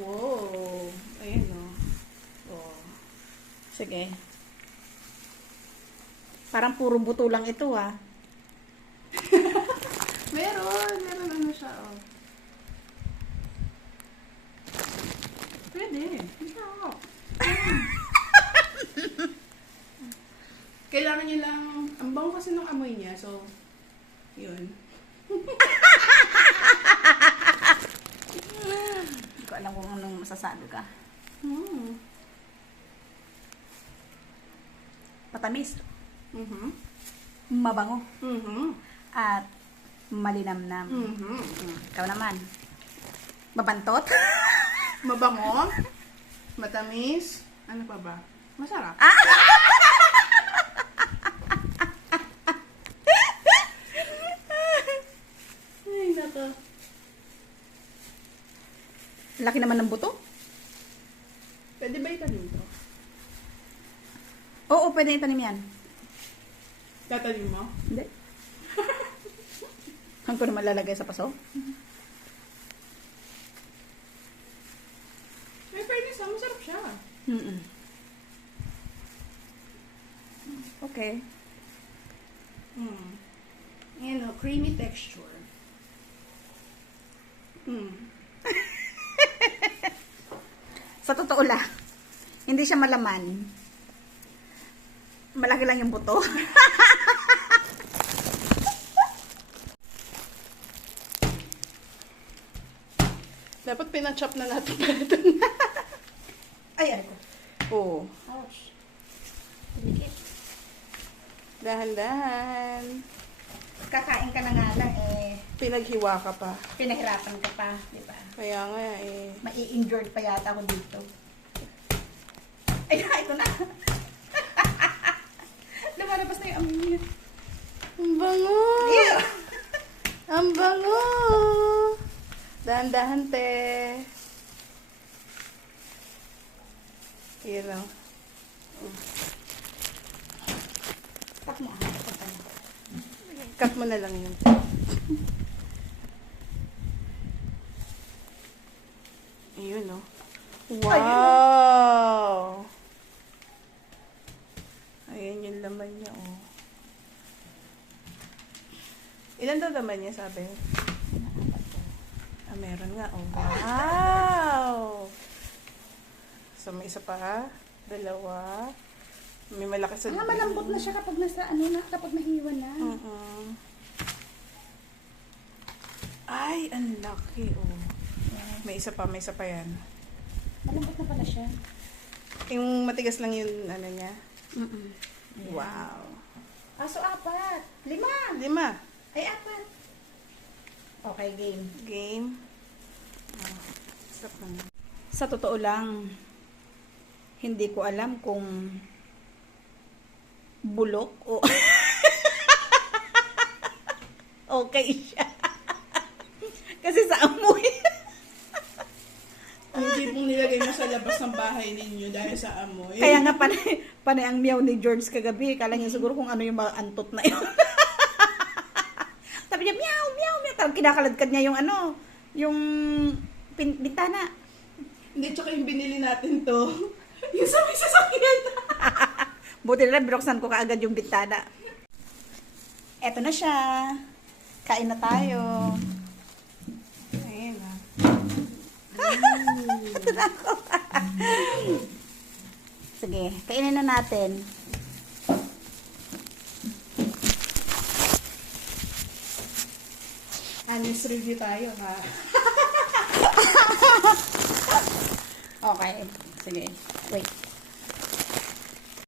Wow. Ayan o. Oh. Sige. Parang puro buto lang ito ah. Meron ano siya oh. Pwede. Kailangan niyo lang, ang bango kasi ng amoy niya, so, yun. Hindi ko alam kung anong masasabi ka. Matamis. Mabango. At malinamnam. Ikaw naman. Mabantot. Mabango. Matamis. Ano pa ba? Masarap. Ay, nako. Laki naman ng buto. Pwede ba itanim to? Oo, pwede itanim yan. Tatanim mo? Hindi. Hanggang ko naman lalagay sa paso. May fairness lang, masarap siya. Okay. Ayan o, creamy texture. Sa totoo lang, hindi siya malaman. Malaki lang yung buto. Dapat pinachop na natin pa ito. Ay, ko. Oo. Ouch. Delicate. Dahan-dahan. Kakain ka na nga lang eh. Pinaghiwa ka pa. Pinahirapan ka pa, di ba? Kaya nga eh. Mai-injured pa yata ako dito. Ay, ito na. Lumalabas na yung amoy niya. Ang bango! Ew! Ang bango! Dahan-dahan, te. Yun lang. Cut mo. Cut mo na lang yun. Ayun, no? Wow! Ayan yung laman niya, oh. Ilan daw laman niya, sabi? Ah, meron nga, oh. Wow! So, may isa pa, ha? Dalawa. May malaki sa Malambot na siya kapag nasa, kapag nahiwa na. Ay, ang laki, oh. May isa pa yan. Malambot na pala siya. Yung matigas lang yung ano niya. Wow. So 4. 5. 5. Ay, 4. Okay, game. Game. Oh, stop lang. Sa totoo lang, hindi ko alam kung bulok o okay siya. Kasi sa amoy. Hindi pong nilagay mo sa labas ng bahay ninyo dahil sa amoy. Kaya nga panay ang meow ni George kagabi. Kala niya siguro kung ano yung mga antot na yun. Sabi niya, meow, meow, meow. Tapos kinakaladkad niya yung yung bintana. Hindi, tsaka yung binili natin to. Yung sa may sasakyan. Buti na lang, binuksan ko kaagad yung bintana. Eto na siya. Kain na tayo. Ayun na. Sige, kainin na natin. Honest review tayo, ha? Okay, sige. Wait.